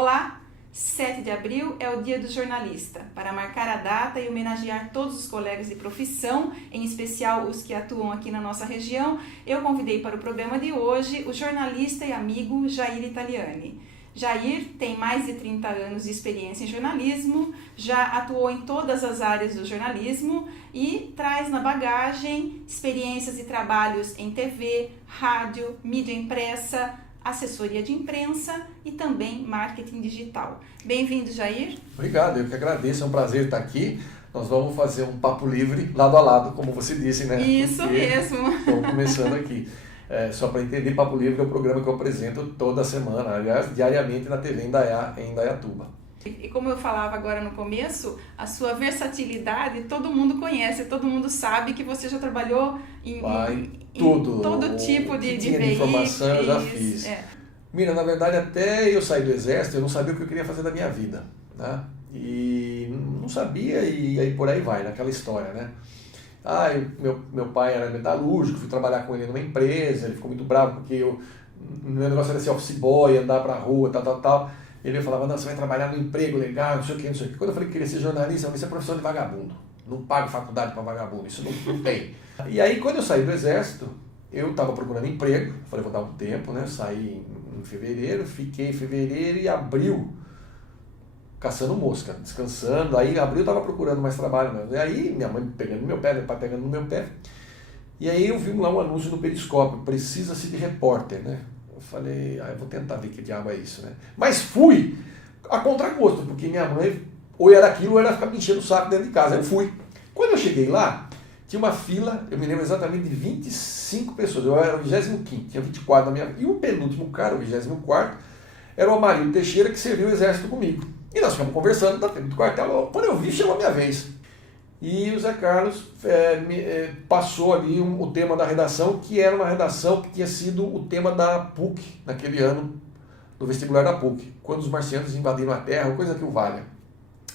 Olá! 7 de abril é o Dia do Jornalista. Para marcar a data e homenagear todos os colegas de profissão, em especial os que atuam aqui na nossa região, eu convidei para o programa de hoje o jornalista e amigo Jair Italiani. Jair tem mais de 30 anos de experiência em jornalismo, já atuou em todas as áreas do jornalismo e traz na bagagem experiências e trabalhos em TV, rádio, mídia impressa, assessoria de imprensa e também marketing digital. Bem-vindo, Jair. Obrigado, eu que agradeço, é um prazer estar aqui. Nós vamos fazer um papo livre, lado a lado, como você disse, né? Isso mesmo. Estamos começando aqui. Só para entender, Papo Livre é o programa que eu apresento toda semana, aliás, diariamente na TV em Indaiatuba. E como eu falava agora no começo, a sua versatilidade todo mundo conhece, todo mundo sabe que você já trabalhou em todo tipo de veículos. Informação eu já fiz. Mira, na verdade, até eu sair do Exército, eu não sabia o que eu queria fazer da minha vida, né? E não sabia, e aí por aí vai, naquela história, né? Meu pai era metalúrgico, fui trabalhar com ele numa empresa, ele ficou muito bravo porque meu negócio era ser office boy, andar pra rua, tal. Ele falava, não, você vai trabalhar num emprego legal, não sei o que. Quando eu falei que queria ser jornalista, eu falei, isso é profissão de vagabundo. Não pago faculdade para vagabundo, isso não tem. E aí, quando eu saí do Exército, eu estava procurando emprego, falei, vou dar um tempo, né? Saí em fevereiro, fiquei em fevereiro e abril caçando mosca, descansando. Aí, em abril, eu estava procurando mais trabalho mesmo. E aí, minha mãe pegando no meu pé, meu pai pegando no meu pé. E aí, eu vi lá um anúncio no Periscópio, precisa-se de repórter, né? Eu falei, eu vou tentar ver que diabo é isso, né? Mas fui a contragosto, porque minha mãe ou era aquilo ou era ficar me enchendo o saco dentro de casa. Eu fui. Quando eu cheguei lá, tinha uma fila, eu me lembro exatamente de 25 pessoas. Eu era o 25º, tinha 24 na minha... E o penúltimo cara, o 24º, era o Amarildo Teixeira, que serviu o Exército comigo. E nós ficamos conversando, da frente do quartel. Quando eu vi, chegou a minha vez. E o Zé Carlos passou ali o tema da redação, que era uma redação que tinha sido o tema da PUC, naquele ano, do vestibular da PUC, quando os marcianos invadiram a Terra, coisa que o valha.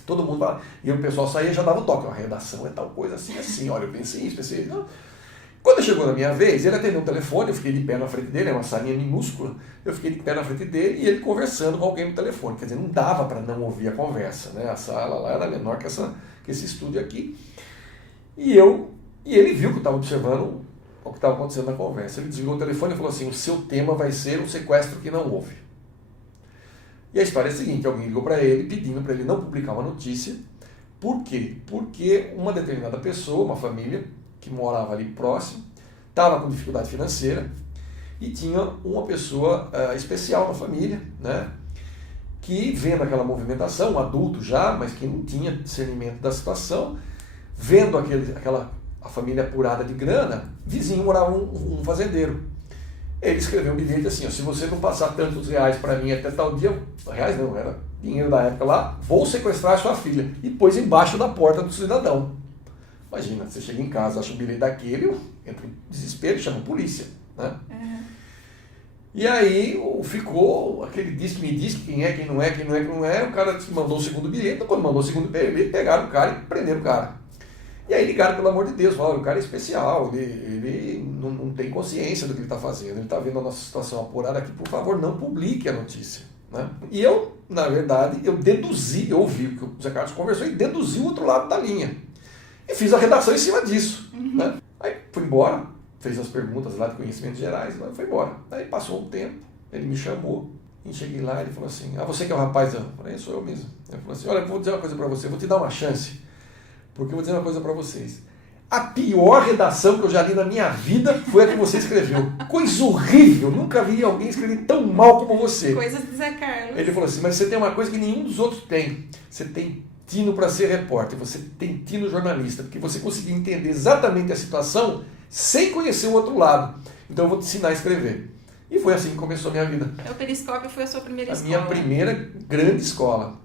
Todo mundo fala, e o pessoal saía e já dava o toque, a redação é tal coisa assim, olha, eu pensei isso, não. Quando chegou na minha vez, ele atendeu um telefone, eu fiquei de pé na frente dele, é uma salinha minúscula, eu fiquei de pé na frente dele e ele conversando com alguém no telefone, quer dizer, não dava para não ouvir a conversa, né? A sala lá era menor que esse estúdio aqui. E ele viu que eu estava observando o que estava acontecendo na conversa. Ele desligou o telefone e falou assim, o seu tema vai ser um sequestro que não houve. E a história é a seguinte, alguém ligou para ele pedindo para ele não publicar uma notícia. Por quê? Porque uma determinada pessoa, uma família que morava ali próximo, estava com dificuldade financeira e tinha uma pessoa especial na família, né? Que vendo aquela movimentação, um adulto já, mas que não tinha discernimento da situação, vendo a família apurada de grana, vizinho morava um fazendeiro. Ele escreveu um bilhete assim, se você não passar tantos reais para mim até tal dia, reais não, era dinheiro da época lá, vou sequestrar a sua filha. E pôs embaixo da porta do cidadão. Imagina, você chega em casa, acha um bilhete daquele, entra em desespero, chama a polícia, né? E aí ficou aquele me diz quem é, quem não é, o cara mandou o segundo bilhete, quando mandou o segundo bilhete, pegaram o cara e prenderam o cara. E aí ligaram, pelo amor de Deus, falaram, o cara é especial, ele não tem consciência do que ele está fazendo, ele está vendo a nossa situação apurada aqui, por favor, não publique a notícia, né? E eu, na verdade, eu ouvi o que o Zé Carlos conversou e deduzi o outro lado da linha. E fiz a redação em cima disso, né? Aí fui embora, fez as perguntas lá de conhecimentos gerais, mas foi embora. Aí passou um tempo, ele me chamou, e cheguei lá, ele falou assim, você que é o rapaz? Eu falei, sou eu mesmo. Ele falou assim, olha, eu vou dizer uma coisa para você, vou te dar uma chance, porque eu vou dizer uma coisa para vocês. A pior redação que eu já li na minha vida foi a que você escreveu. Coisa horrível, nunca vi alguém escrever tão mal como você. Coisas do Zé Carlos. Ele falou assim, mas você tem uma coisa que nenhum dos outros tem, você tem tino para ser repórter, você tem tino jornalista, porque você conseguiu entender exatamente a situação sem conhecer o outro lado. Então eu vou te ensinar a escrever. E foi assim que começou a minha vida. O Periscópio foi a sua primeira escola? A minha primeira grande escola.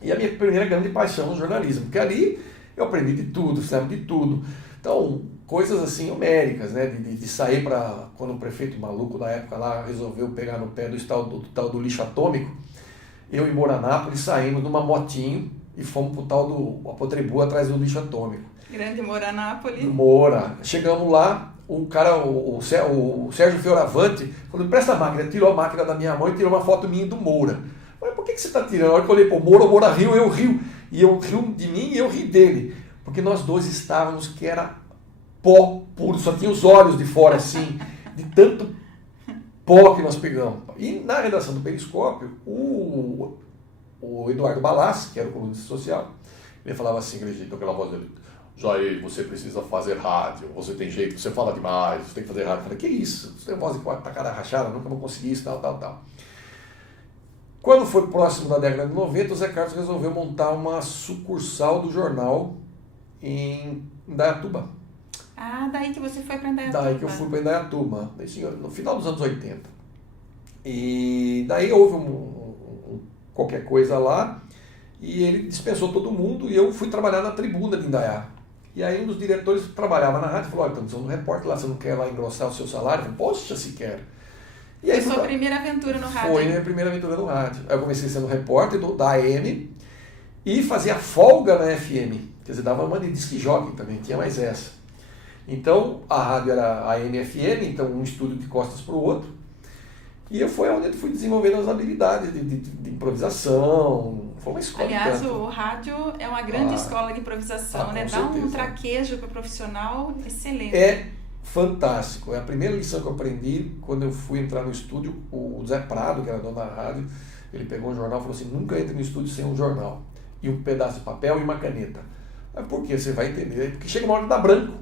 E a minha primeira grande paixão no jornalismo, porque ali eu aprendi de tudo, fizemos de tudo. Então, coisas assim homéricas, né? De sair para... Quando o prefeito maluco da época lá resolveu pegar no pé tal do lixo atômico, eu e Moranápolis saímos numa motinho e fomos pro tal do Apotrebu atrás do lixo atômico. Grande Moranápolis. Chegamos lá, o cara, o Sérgio Fioravante, falou, presta a máquina, tirou a máquina da minha mão e tirou uma foto minha do Moura. Falei, por por que você está tirando? Na hora que eu olhei para o Moura riu, eu rio. E eu rio de mim e eu ri dele. Porque nós dois estávamos que era pó puro, só tinha os olhos de fora assim, de tanto pó que nós pegamos. E na redação do Periscópio, o Eduardo Balassi, que era o colunista social, ele falava assim, aquele jeito, aquela voz dele: Jair, você precisa fazer rádio, você tem jeito, você fala demais, você tem que fazer rádio. Eu falei: que isso? Você tem voz de cara rachada, nunca vou conseguir isso, tal. Quando foi próximo da década de 90, o Zé Carlos resolveu montar uma sucursal do jornal em Indaiatuba. Ah, daí que você foi para Indaiatuba. Daí que eu fui para Indaiatuba, no final dos anos 80. E daí houve qualquer coisa lá, e ele dispensou todo mundo, e eu fui trabalhar na Tribuna de Indaiá. E aí um dos diretores que trabalhava na rádio falou: olha, estamos precisando de um repórter lá, você não quer lá engrossar o seu salário? Eu falei: poxa, se quer. E aí, foi sua primeira aventura no rádio? Foi minha primeira aventura no rádio. Aí eu comecei sendo repórter da AM e fazia folga na FM. Quer dizer, dava uma de disc jockey também, tinha mais essa. Então, a rádio era AM e FM, então um estúdio de costas para o outro. E foi onde eu fui desenvolvendo as habilidades de improvisação. Foi uma escola. Aliás, o rádio é uma grande escola de improvisação, né? Dá certeza. Um traquejo para o profissional excelente. É fantástico. É a primeira lição que eu aprendi quando eu fui entrar no estúdio. O Zé Prado, que era dono da rádio, ele pegou um jornal e falou assim: nunca entre no estúdio sem um jornal. E um pedaço de papel e uma caneta. Mas por quê? Você vai entender. Porque chega uma hora que dá branco.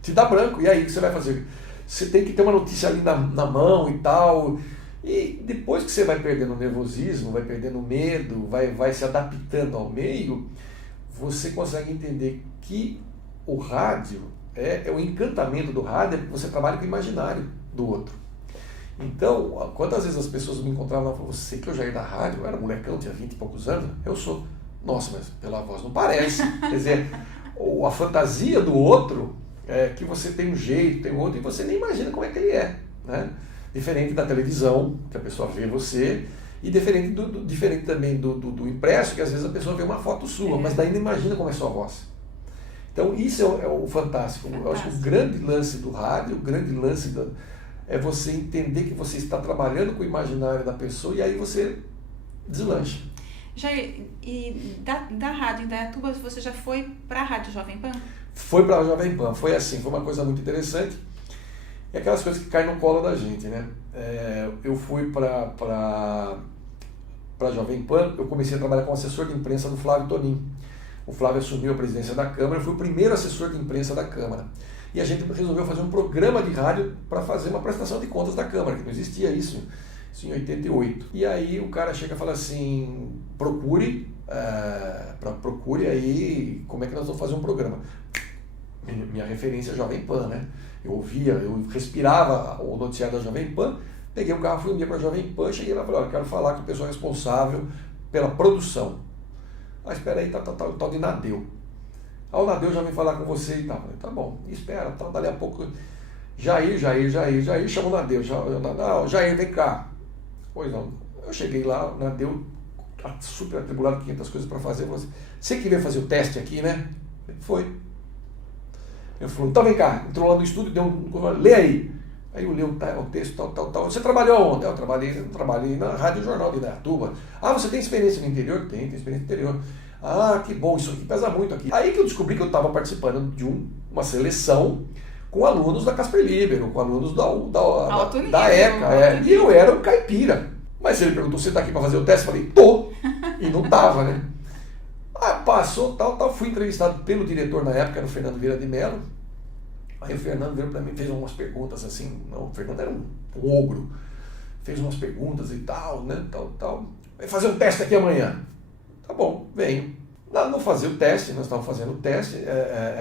Te dá branco. E aí o que você vai fazer? Você tem que ter uma notícia ali na mão e tal. E depois que você vai perdendo o nervosismo, vai perdendo o medo, vai se adaptando ao meio, você consegue entender que o rádio, o encantamento do rádio é que você trabalha com o imaginário do outro. Então, quantas vezes as pessoas me encontravam lá e falavam: você que eu já ia da rádio, eu era molecão, tinha 20 e poucos anos, eu sou. Nossa, mas pela voz não parece. Quer dizer, a fantasia do outro é que você tem um jeito, tem outro, e você nem imagina como é que ele é, né? Diferente da televisão, que a pessoa vê você, e diferente também do impresso, que às vezes a pessoa vê uma foto sua, mas daí não imagina como é a sua voz. Então isso é o fantástico. Eu acho que o grande lance do rádio, o grande lance é você entender que você está trabalhando com o imaginário da pessoa, e aí você deslancha. Jair, e da rádio em Indaiatuba, você já foi para a Rádio Jovem Pan? Foi para a Jovem Pan, foi assim, foi uma coisa muito interessante. E aquelas coisas que caem no colo da gente, né? Eu fui para a Jovem Pan, eu comecei a trabalhar como assessor de imprensa do Flávio Tonin. O Flávio assumiu a presidência da Câmara, eu fui o primeiro assessor de imprensa da Câmara. E a gente resolveu fazer um programa de rádio para fazer uma prestação de contas da Câmara, que não existia isso em 88. E aí o cara chega e fala assim: procure aí como é que nós vamos fazer um programa. Minha referência é Jovem Pan, né? Eu ouvia, eu respirava o noticiário da Jovem Pan, peguei o carro, fui um dia para a Jovem Pan, cheguei lá e falei: olha, quero falar com o pessoal responsável pela produção. Ah, espera aí, tá o tal de Nadeu. O Nadeu já vem falar com você e tal. Falei: tá bom, espera, tal, dali a pouco. Jair, chama o Nadeu. Jair, vem cá. Pois não, eu cheguei lá, o Nadeu, super atribulado, 500 coisas para fazer. Você que veio fazer o teste aqui, né? Foi. Ele falou: então vem cá, entrou lá no estúdio, lê aí. Aí eu li o texto, tal. Você trabalhou onde? Eu trabalhei na Rádio Jornal de Indaiatuba. Ah, você tem experiência no interior? Tem experiência no interior. Ah, que bom, isso aqui pesa muito aqui. Aí que eu descobri que eu estava participando de uma seleção com alunos da Casper Libero, com alunos da ECA. E eu era um caipira. Mas ele perguntou: você está aqui para fazer o teste? Eu falei: tô. E não estava, né? Passou, tal, fui entrevistado pelo diretor na época, era o Fernando Vieira de Mello. Aí o Fernando veio para mim, fez umas perguntas assim, o Fernando era um ogro, fez umas perguntas e tal, né, tal. Vai fazer um teste aqui amanhã. Tá bom, venho. Não fazer o teste, nós estávamos fazendo o teste,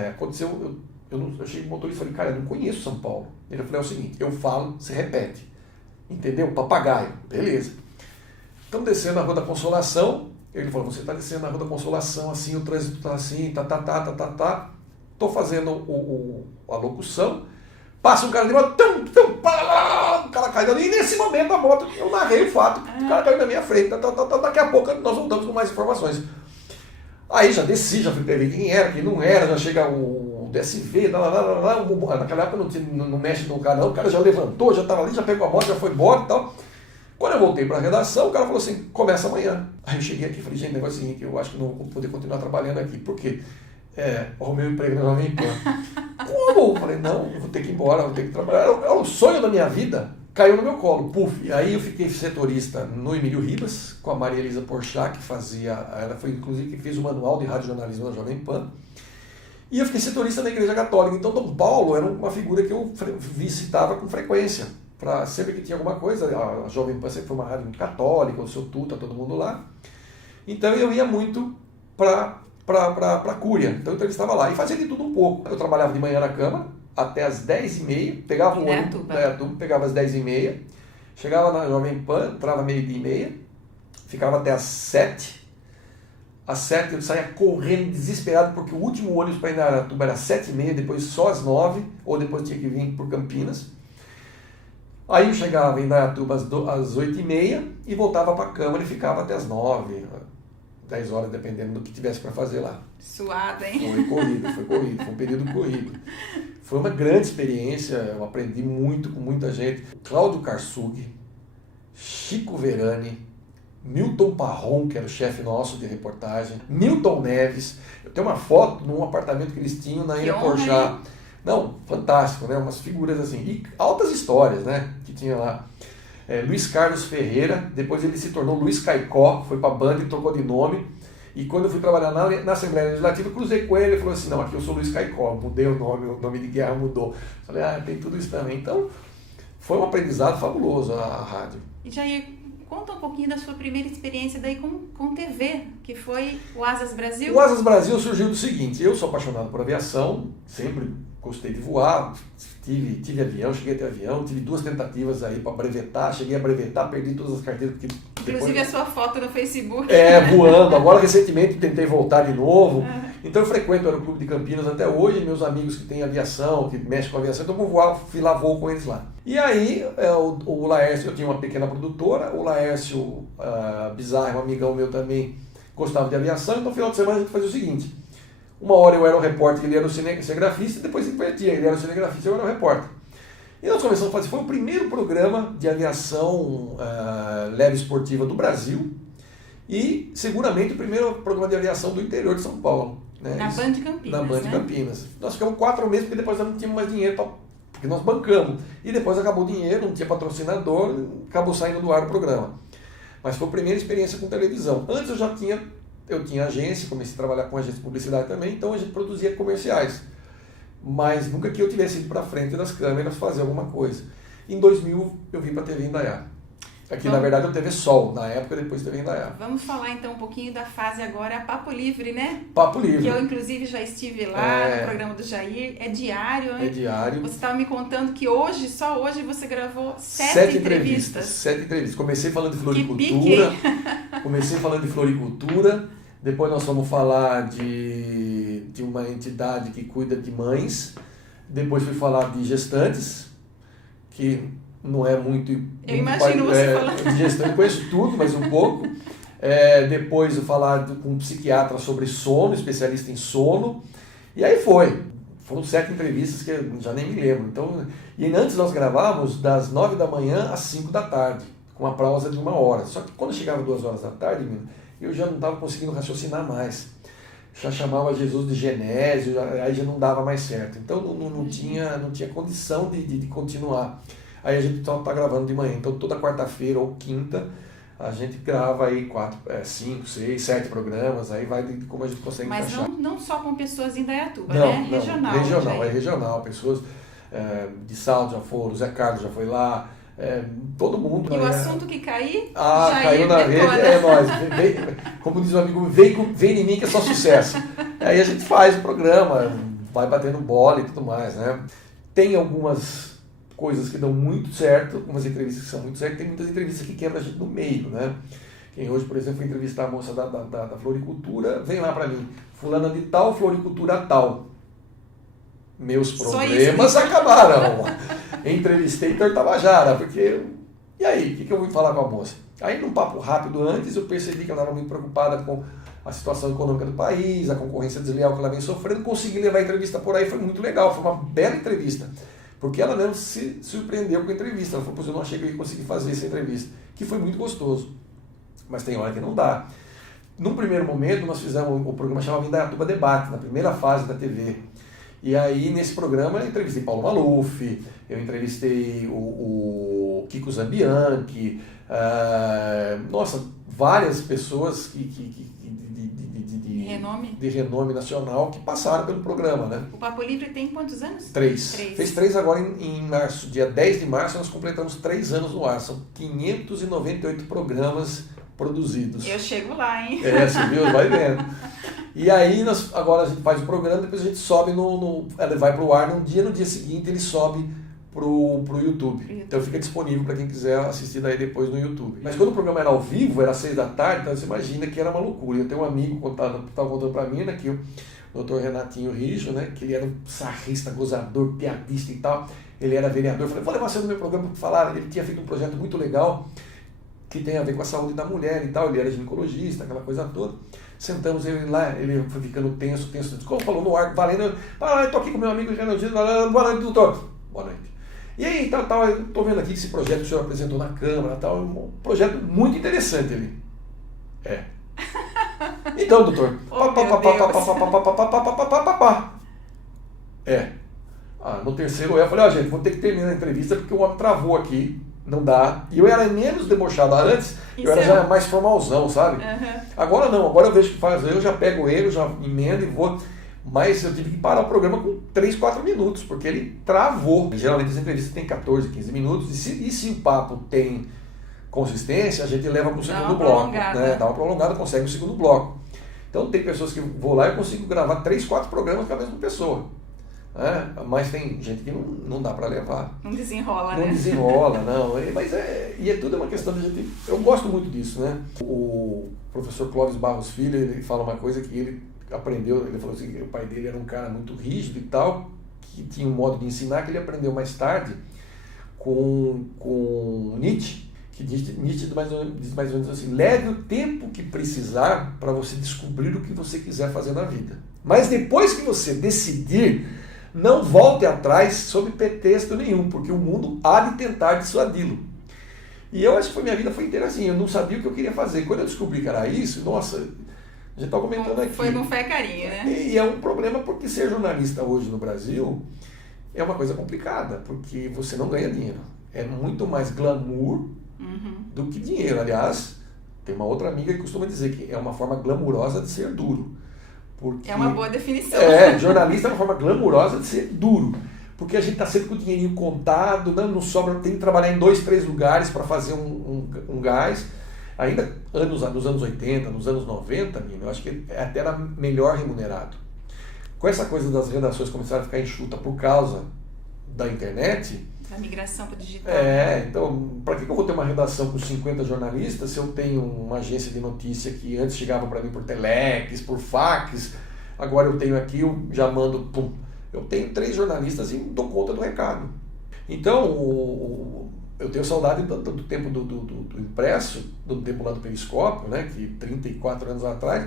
aconteceu, eu cheguei no motorista e falei: cara, eu não conheço São Paulo. Ele falou: é o seguinte, eu falo, você repete. Entendeu? Papagaio. Beleza. Estamos descendo na Rua da Consolação. Ele falou: você está descendo na Rua da Consolação, assim, o trânsito está assim, tá. Estou fazendo a locução. Passa um cara de moto, o cara caiu ali. E nesse momento a moto, eu narrei o fato, o cara caiu na minha frente. Daqui a pouco nós voltamos com mais informações. Aí já desci, já fui para ver quem era, quem não era, já chega o DSV, naquela época não mexe no cara não, o cara já levantou, já estava ali, já pegou a moto, já foi embora e tal. Quando eu voltei para a redação, o cara falou assim, começa amanhã. Aí eu cheguei aqui e falei, gente, o negócio é o seguinte, eu acho que não vou poder continuar trabalhando aqui. Por quê? Arrumei um emprego na Jovem Pan. Como? Eu falei, não, eu vou ter que ir embora, vou ter que trabalhar. É o sonho da minha vida. Caiu no meu colo, puf. E aí eu fiquei setorista no Emílio Ribas, com a Maria Elisa Porchat, que fazia, ela foi inclusive que fez o manual de radiojornalismo na Jovem Pan. E eu fiquei setorista na Igreja Católica. Então Dom Paulo era uma figura que eu visitava com frequência. Sempre que tinha alguma coisa, a Jovem Pan sempre foi uma rádio muito católica, o seu Tuta, todo mundo lá. Então eu ia muito para a Cúria, então eu entrevistava lá e fazia de tudo um pouco. Eu trabalhava de manhã na Câmara, até as 10h30, pegava o ônibus, pegava às 10h30, chegava na Jovem Pan, entrava 12h30, ficava até às 7h. Às 7h eu saía correndo, desesperado, porque o último ônibus para Indaiatuba era às 7h30, depois só às 9h, ou depois tinha que vir por Campinas. Aí eu chegava em Indaiatuba às 8h30 e voltava para a Câmara e ficava até às 9h, 10 horas, dependendo do que tivesse para fazer lá. Suado, hein? Foi corrido, foi um período corrido. Foi uma grande experiência, eu aprendi muito com muita gente. Cláudio Karsug, Chico Verani, Milton Parron, que era o chefe nosso de reportagem, Milton Neves. Eu tenho uma foto num apartamento que eles tinham na Ilha Porchat. Não, fantástico, né? Umas figuras assim. E altas histórias, né? Que tinha lá. Luiz Carlos Ferreira, depois ele se tornou Luiz Caicó, foi para a Band e trocou de nome. E quando eu fui trabalhar na Assembleia Legislativa, eu cruzei com ele e falou assim, não, aqui eu sou Luiz Caicó, mudei o nome de guerra mudou. Falei, tem tudo isso também. Então, foi um aprendizado fabuloso a rádio. E Jair, conta um pouquinho da sua primeira experiência daí com TV, que foi o Asas Brasil. O Asas Brasil surgiu do seguinte, eu sou apaixonado por aviação, sempre gostei de voar, tive avião, cheguei a ter avião, tive 2 tentativas aí para brevetar, cheguei a brevetar, perdi todas as carteiras. Inclusive a sua foto no Facebook. Voando. Agora recentemente tentei voltar de novo. Então eu frequento o Aeroclube de Campinas até hoje, meus amigos que têm aviação, que mexem com aviação, então fui lá, voo com eles lá. E aí o Laércio, eu tinha uma pequena produtora, o Laércio Bizarro, um amigão meu também, gostava de aviação, então no final de semana a gente fazia o seguinte, uma hora eu era o repórter, ele era o cinegrafista, e depois invertia, ele era o cinegrafista, eu era o repórter. E nós começamos a fazer, foi o primeiro programa de aviação leve esportiva do Brasil e seguramente o primeiro programa de aviação do interior de São Paulo. Né? Na Band de Campinas. Na Band de Campinas. Nós ficamos 4 meses porque depois nós não tínhamos mais dinheiro, porque nós bancamos. E depois acabou o dinheiro, não tinha patrocinador, acabou saindo do ar o programa. Mas foi a primeira experiência com televisão. Antes eu tinha agência, comecei a trabalhar com agência de publicidade também, então a gente produzia comerciais. Mas nunca que eu tivesse ido para frente das câmeras fazer alguma coisa. Em 2000 eu vim para a TV Indaiá. Aqui na verdade eu TV Sol, na época depois TV Indaiá. Vamos falar então um pouquinho da fase agora Papo Livre, né? Papo Livre. Que eu inclusive já estive lá no programa do Jair, é diário, né? É diário. Você estava me contando que só hoje você gravou 7 entrevistas. 7 entrevistas. Comecei falando de floricultura. Depois nós vamos falar de uma entidade que cuida de mães. Depois fui falar de gestantes, que não é muito... Eu imagino você falando. De gestante, eu conheço tudo, mas um pouco. Depois eu falar com um psiquiatra sobre sono, especialista em sono. E aí foram 7 entrevistas que eu já nem me lembro. Então, e antes nós gravávamos das 9 da manhã às 5 da tarde, com uma pausa de 1 hora. Só que quando chegava 2 horas da tarde, eu já não estava conseguindo raciocinar mais. Já chamava Jesus de Genésio, aí já não dava mais certo. Então não tinha condição de continuar. Aí a gente está gravando de manhã. Então toda quarta-feira ou quinta a gente grava aí 5, 6, 7 programas. Aí vai de como a gente consegue encaixar. Mas não só com pessoas em Indaiatuba, né? Regional. Pessoas de Salto já foram, o Zé Carlos já foi lá. Todo mundo. E o assunto que cair, caiu na rede, é nóis. Como diz um amigo, vem em mim que é só sucesso. Aí a gente faz o programa, vai batendo bola e tudo mais, né? Tem algumas coisas que dão muito certo, algumas entrevistas que são muito certas, tem muitas entrevistas que quebram a gente no meio, né? Quem hoje, por exemplo, foi entrevistar a moça da floricultura, vem lá pra mim, fulana de tal, floricultura tal. Meus problemas acabaram. Entrevistei Tortabajara, porque... E aí, o que eu vou falar com a moça? Aí, num papo rápido antes, eu percebi que ela estava muito preocupada com a situação econômica do país, a concorrência desleal que ela vem sofrendo, consegui levar a entrevista por aí, foi muito legal, foi uma bela entrevista. Porque ela mesmo se surpreendeu com a entrevista. Ela falou, eu não achei que eu ia conseguir fazer essa entrevista. Que foi muito gostoso. Mas tem hora que não dá. Num primeiro momento, nós fizemos o programa chamado Indaiatuba Debate, na primeira fase da TV. E aí, nesse programa, eu entrevistei Paulo Maluf, eu entrevistei o Kiko Zambianchi, várias pessoas de renome nacional que passaram pelo programa, né? O Papo Livre tem quantos anos? 3. Fez 3 agora em março. Dia 10 de março nós completamos 3 anos no ar. São 598 programas produzidos. Eu chego lá, hein? Você viu? Vai vendo. E aí agora a gente faz o programa, depois a gente sobe ele vai para o ar no dia seguinte ele sobe pro YouTube. Então fica disponível para quem quiser assistir daí depois no YouTube. Mas quando o programa era ao vivo, era 6 da tarde, então você imagina que era uma loucura. Eu tenho um amigo que estava contando para mim, né, que o Dr. Renatinho Rijo, né, que ele era um sarrista, gozador, piadista e tal. Ele era vereador. Eu falei, vou levar você no meu programa para falar. Ele tinha feito um projeto muito legal que tem a ver com a saúde da mulher e tal. Ele era ginecologista, aquela coisa toda. Sentamos ele lá, ele foi ficando tenso. Como falou no ar, valendo. Eu tô aqui com meu amigo Renatinho. Boa noite, doutor. Boa noite. E aí, tal, eu estou vendo aqui esse projeto que o senhor apresentou na Câmara, tal, um projeto muito interessante ali. Então, doutor. No terceiro eu falei, gente, vou ter que terminar a entrevista porque o homem travou aqui, não dá. E eu era menos debochado antes, eu era já mais formalzão, sabe? Uhum. Agora não, agora eu vejo que faz, eu já pego ele, eu já emendo e vou... Mas eu tive que parar o programa com 3, 4 minutos, porque ele travou. Geralmente as entrevistas têm 14, 15 minutos, e se o papo tem consistência, a gente leva para o segundo bloco. Né? Dá uma prolongada, consegue o segundo bloco. Então tem pessoas que vou lá e consigo gravar 3, 4 programas com a mesma pessoa. Mas tem gente que não dá para levar. Não desenrola, né? Não desenrola, não. Mas e é tudo uma questão de gente... Eu gosto muito disso, né? O professor Clóvis Barros Filho, ele fala uma coisa que ele aprendeu, ele falou assim, que o pai dele era um cara muito rígido e tal, que tinha um modo de ensinar que ele aprendeu mais tarde com Nietzsche, que Nietzsche diz mais ou menos assim, leve o tempo que precisar para você descobrir o que você quiser fazer na vida. Mas depois que você decidir, não volte atrás sob pretexto nenhum, porque o mundo há de tentar dissuadi-lo. E eu acho que minha vida foi inteira assim, eu não sabia o que eu queria fazer. Quando eu descobri que era isso, nossa... A gente está comentando aqui. Foi com fé e carinho, né? E é um problema porque ser jornalista hoje no Brasil é uma coisa complicada, porque você não ganha dinheiro. É muito mais glamour do que dinheiro. Aliás, tem uma outra amiga que costuma dizer que é uma forma glamurosa de ser duro. Porque, é uma boa definição. Jornalista é uma forma glamurosa de ser duro. Porque a gente está sempre com o dinheirinho contado, não sobra, tem que trabalhar em 2, 3 lugares para fazer um gás. Ainda nos anos 80, nos anos 90, eu acho que até era melhor remunerado. Com essa coisa das redações começaram a ficar enxuta por causa da internet... Da migração para o digital. Então, para que eu vou ter uma redação com 50 jornalistas se eu tenho uma agência de notícia que antes chegava para mim por telex, por fax, agora eu tenho aqui, eu já mando, pum. Eu tenho 3 jornalistas e dou conta do recado. Então, eu tenho saudade do tempo do impresso, do tempo lá do Periscópio, né, que 34 anos atrás,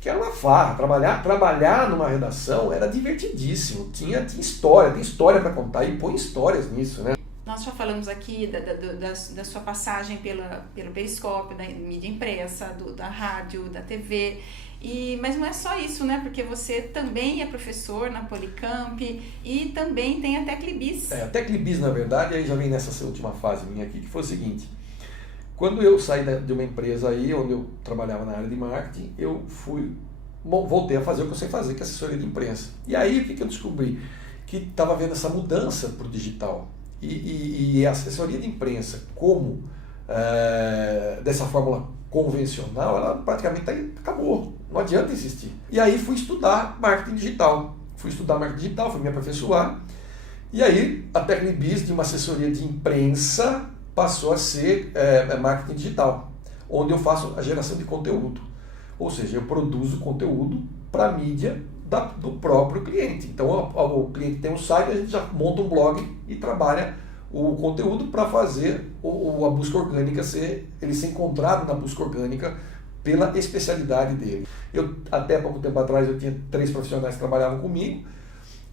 que era uma farra. Trabalhar numa redação era divertidíssimo. Tinha história, tem história para contar e põe histórias nisso, né? Nós já falamos aqui da sua passagem pelo Periscópio, da mídia impressa, da rádio, da TV. Mas não é só isso, né? Porque você também é professor na Policamp e também tem a Teclibis. A Teclibis, na verdade, aí já vem nessa última fase minha aqui, que foi o seguinte. Quando eu saí de uma empresa aí, onde eu trabalhava na área de marketing, eu voltei a fazer o que eu sei fazer, que é assessoria de imprensa. E aí, o que eu descobri? Que estava vendo essa mudança para o digital. E a assessoria de imprensa, como dessa fórmula convencional, ela praticamente acabou. Não adianta insistir. E aí fui estudar marketing digital. Fui me aperfeiçoar. E aí a Teclibis, de uma assessoria de imprensa, passou a ser marketing digital, onde eu faço a geração de conteúdo. Ou seja, eu produzo conteúdo para a mídia do próprio cliente. Então o cliente tem um site, a gente já monta um blog e trabalha o conteúdo para fazer a busca orgânica ele ser encontrado na busca orgânica pela especialidade dele. Até pouco tempo atrás eu tinha 3 profissionais que trabalhavam comigo.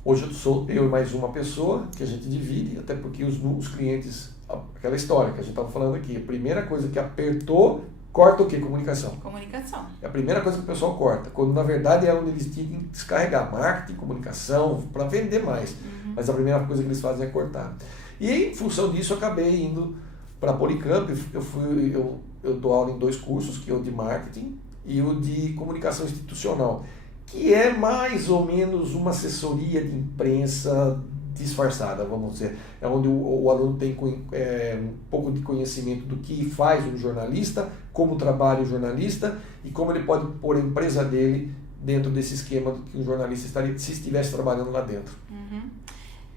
Hoje eu sou eu e mais uma pessoa que a gente divide, até porque os clientes, aquela história que a gente estava falando aqui, a primeira coisa que apertou, corta o quê? Comunicação. Comunicação. É a primeira coisa que o pessoal corta, quando na verdade é onde eles tinham que descarregar marketing, comunicação, para vender mais. Mas a primeira coisa que eles fazem é cortar. E em função disso eu acabei indo para a Policamp, eu dou aula em 2 cursos, que é o de marketing e o de comunicação institucional, que é mais ou menos uma assessoria de imprensa disfarçada, vamos dizer. É onde o aluno tem um pouco de conhecimento do que faz um jornalista, como trabalha o jornalista e como ele pode pôr a empresa dele dentro desse esquema do que um jornalista estaria se estivesse trabalhando lá dentro.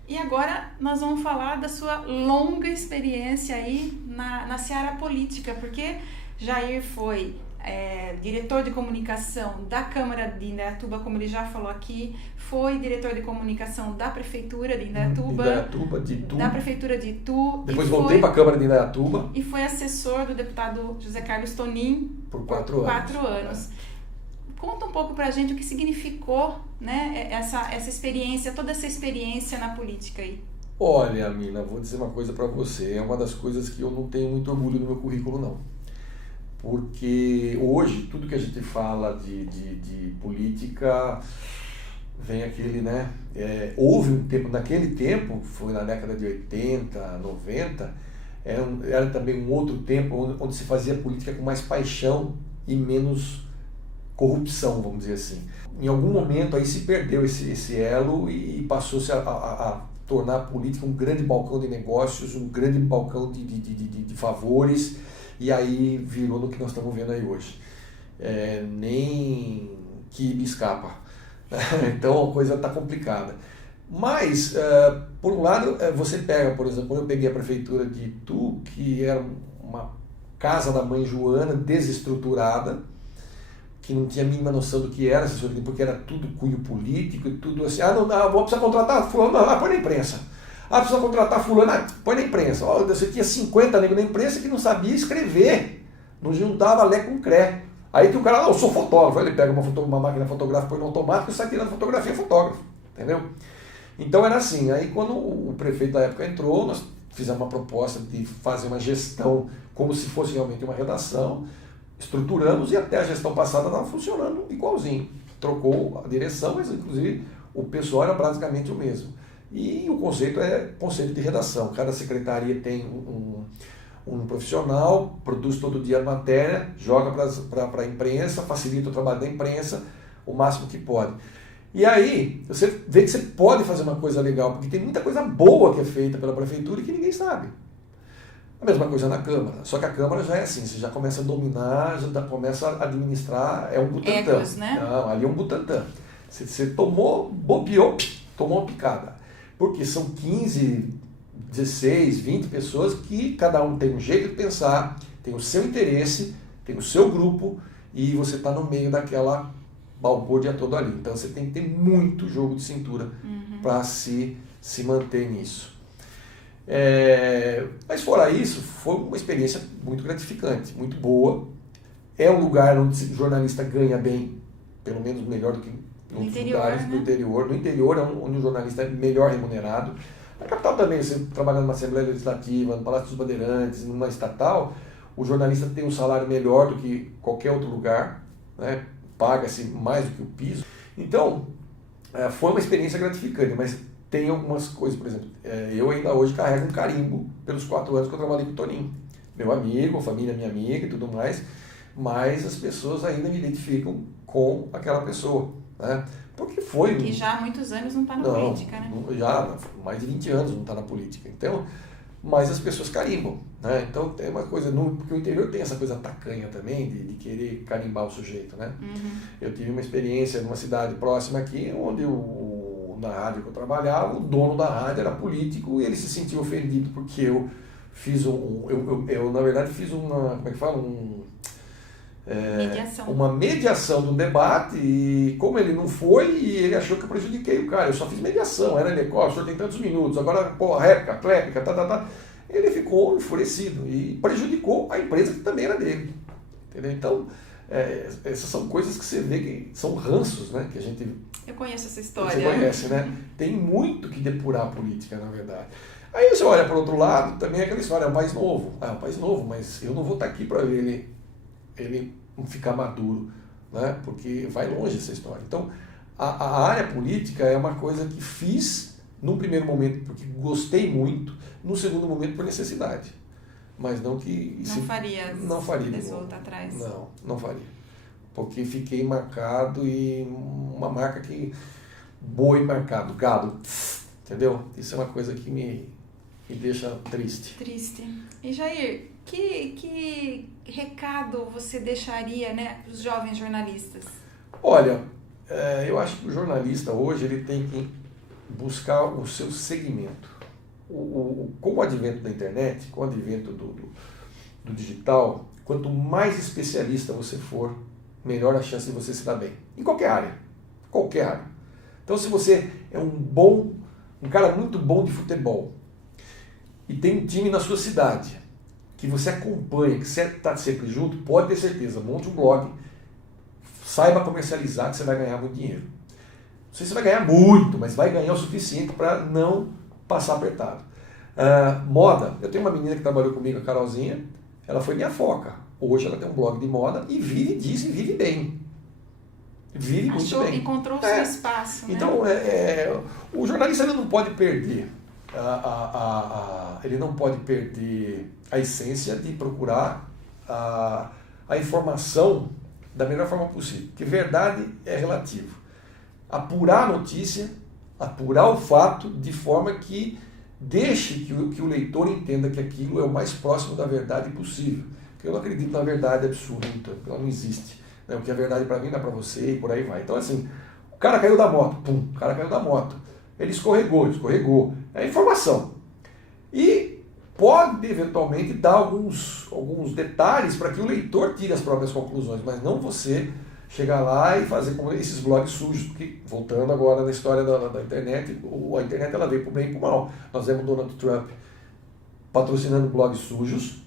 E agora nós vamos falar da sua longa experiência aí na seara política, porque Jair foi diretor de comunicação da Câmara de Indaiatuba, como ele já falou aqui, foi diretor de comunicação da Prefeitura de Indaiatuba, de Itu. da Prefeitura de Itu. Depois voltei para a Câmara de Indaiatuba. E foi assessor do deputado José Carlos Tonin por 4 anos. Conta um pouco pra gente o que significou, né, essa experiência, toda essa experiência na política aí. Olha, Mina, vou dizer uma coisa para você, é uma das coisas que eu não tenho muito orgulho no meu currículo, não. Porque hoje, tudo que a gente fala de política, vem aquele, né, houve um tempo, naquele tempo, foi na década de 80, 90, era também um outro tempo onde se fazia política com mais paixão e menos corrupção, vamos dizer assim. Em algum momento aí se perdeu esse elo e passou-se a tornar a política um grande balcão de negócios, um grande balcão de favores, e aí virou no que nós estamos vendo aí hoje. Nem quibe escapa. Então a coisa está complicada. Mas, por um lado, você pega, por exemplo, quando eu peguei a prefeitura de Itu, que era uma casa da mãe Joana desestruturada, que não tinha a mínima noção do que era assessoria, porque era tudo cunho político e tudo assim. Vou precisar contratar fulano, põe na imprensa. Precisa contratar fulano, põe na imprensa. Você tinha 50 negros na imprensa que não sabia escrever, não juntava lé com cré. Aí que o cara, eu sou fotógrafo, ele pega uma máquina fotográfica, põe no automático e sai tirando fotografia, fotógrafo, entendeu? Então era assim, aí quando o prefeito da época entrou, nós fizemos uma proposta de fazer uma gestão como se fosse realmente uma redação, estruturamos e até a gestão passada estava funcionando igualzinho. Trocou a direção, mas inclusive o pessoal era basicamente o mesmo. E o conceito é conceito de redação. Cada secretaria tem um profissional, produz todo dia a matéria, joga para a imprensa, facilita o trabalho da imprensa o máximo que pode. E aí você vê que você pode fazer uma coisa legal, porque tem muita coisa boa que é feita pela prefeitura e que ninguém sabe. A mesma coisa na Câmara, só que a Câmara já é assim, você já começa a dominar, já começa a administrar, é um Butantã. Ecos, né? Não, ali é um Butantã. Você tomou, bobeou, tomou uma picada. Porque são 15, 16, 20 pessoas que cada um tem um jeito de pensar, tem o seu interesse, tem o seu grupo e você está no meio daquela balbúrdia toda ali. Então você tem que ter muito jogo de cintura para se manter nisso. Mas fora isso, foi uma experiência muito gratificante, muito boa. É um lugar onde o jornalista ganha bem, pelo menos melhor do que em outros lugares, né? No interior é onde o jornalista é melhor remunerado. Na capital também, você trabalhando numa Assembleia Legislativa, no Palácio dos Bandeirantes, numa estatal, o jornalista tem um salário melhor do que qualquer outro lugar, né? Paga-se mais do que o piso. Então, foi uma experiência gratificante, mas tem algumas coisas, por exemplo, eu ainda hoje carrego um carimbo pelos 4 anos que eu trabalhei com o Toninho. Meu amigo, a família minha amiga e tudo mais, mas as pessoas ainda me identificam com aquela pessoa, né? Porque foi... Que já há muitos anos não está na política, né? Já mais de 20 anos não está na política. Então, mas as pessoas carimbam, né? Então tem uma coisa, porque o interior tem essa coisa tacanha também, de querer carimbar o sujeito, né? Eu tive uma experiência numa cidade próxima aqui, onde na rádio que eu trabalhava, o dono da rádio era político e ele se sentiu ofendido porque eu fiz eu na verdade fiz uma, como é que fala? Uma mediação de um debate e como ele não foi, e ele achou que eu prejudiquei o cara, eu só fiz mediação, era ele, o senhor tem tantos minutos, agora, réplica, clépica, Ele ficou enfurecido e prejudicou a empresa que também era dele, entendeu? Então, essas são coisas que você vê que são ranços, né? Que a gente... Eu conheço essa história. Você conhece, né? Tem muito que depurar a política, na verdade. Aí você olha para o outro lado, também é aquela história, é um país novo. É um país novo, mas eu não vou estar aqui para ver ele ficar maduro, né? Porque vai longe essa história. Então, a área política é uma coisa que fiz num primeiro momento porque gostei muito, no segundo momento por necessidade. Mas não que... Não faria voltar atrás. Não faria. Porque fiquei marcado e uma marca que... Boi marcado, gado, entendeu? Isso é uma coisa que me deixa triste. Triste. E Jair, que recado você deixaria, né, para os jovens jornalistas? Olha, eu acho que o jornalista hoje ele tem que buscar o seu segmento. Com o advento da internet, com o advento do digital, quanto mais especialista você for, melhor a chance de você se dar bem. Em qualquer área. Qualquer área. Então, se você é um cara muito bom de futebol e tem um time na sua cidade que você acompanha, que você está sempre junto, pode ter certeza, monte um blog, saiba comercializar que você vai ganhar muito dinheiro. Não sei se você vai ganhar muito, mas vai ganhar o suficiente para não passar apertado. Moda. Eu tenho uma menina que trabalhou comigo, a Carolzinha, ela foi minha foca. Hoje ela tem um blog de moda e vive disso e vive bem. Vive muito bem. Encontrou o seu espaço. Né? Então, o jornalista ele não pode perder ele não pode perder a essência de procurar a informação da melhor forma possível. Porque verdade é relativo. Apurar a notícia, apurar o fato de forma que deixe que o leitor entenda que aquilo é o mais próximo da verdade possível. Porque eu não acredito na verdade absoluta, ela não existe. O que é verdade para mim não é para você e por aí vai. Então, assim, o cara caiu da moto, pum, o cara caiu da moto. Ele escorregou. É informação. E pode, eventualmente, dar alguns detalhes para que o leitor tire as próprias conclusões, mas não você chegar lá e fazer como esses blogs sujos. Porque, voltando agora na história da internet, a internet ela veio para o bem e para o mal. Nós vemos Donald Trump patrocinando blogs sujos,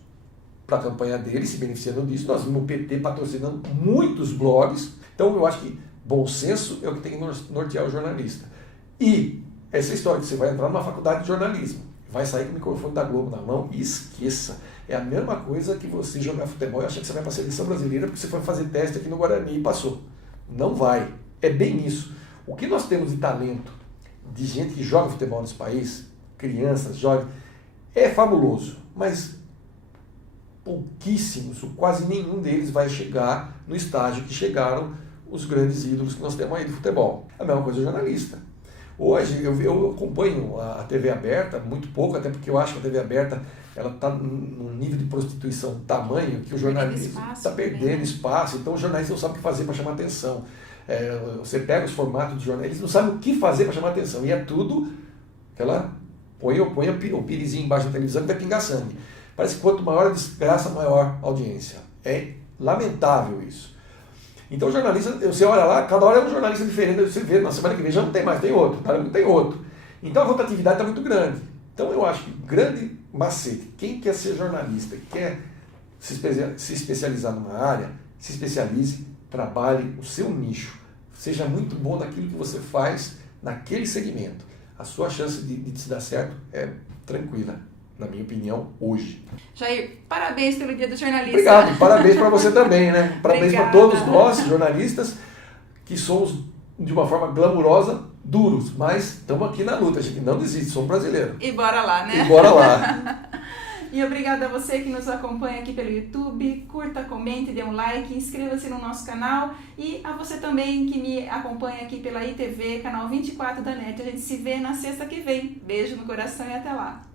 para a campanha dele, se beneficiando disso. Nós vimos o PT patrocinando muitos blogs. Então, eu acho que bom senso é o que tem que nortear o jornalista. E essa história que você vai entrar numa faculdade de jornalismo, vai sair com o microfone da Globo na mão e esqueça. É a mesma coisa que você jogar futebol e achar que você vai para a seleção brasileira porque você foi fazer teste aqui no Guarani e passou. Não vai. É bem isso. O que nós temos de talento, de gente que joga futebol nesse país, crianças, jovens, é fabuloso. Mas pouquíssimos, quase nenhum deles vai chegar no estágio que chegaram os grandes ídolos que nós temos aí do futebol. A mesma coisa do jornalista. Hoje eu acompanho a TV aberta, muito pouco, até porque eu acho que a TV aberta ela está num nível de prostituição tamanho que o jornalista está perdendo espaço, então os jornalistas não sabem o que fazer para chamar atenção. Você pega os formatos de jornalistas, eles não sabem o que fazer para chamar atenção, e é tudo põe o pirizinho embaixo da televisão e vai pingar sangue. Parece que quanto maior a desgraça, maior a audiência. É lamentável isso. Então o jornalista, você olha lá, cada hora é um jornalista diferente, você vê, na semana que vem já não tem mais, tem outro, tem outro. Então a rotatividade está muito grande. Então eu acho que grande macete, quem quer ser jornalista, quer se especializar numa área, se especialize, trabalhe o seu nicho. Seja muito bom naquilo que você faz naquele segmento. A sua chance de se dar certo é tranquila, na minha opinião, hoje. Jair, parabéns pelo Dia do Jornalista. Obrigado, parabéns para você também, né? Parabéns para todos nós, jornalistas, que somos, de uma forma glamurosa, duros, mas estamos aqui na luta, a gente não desiste, somos brasileiros. E bora lá, né? E bora lá. E obrigada a você que nos acompanha aqui pelo YouTube, curta, comente, dê um like, inscreva-se no nosso canal e a você também que me acompanha aqui pela ITV, canal 24 da NET. A gente se vê na sexta que vem. Beijo no coração e até lá.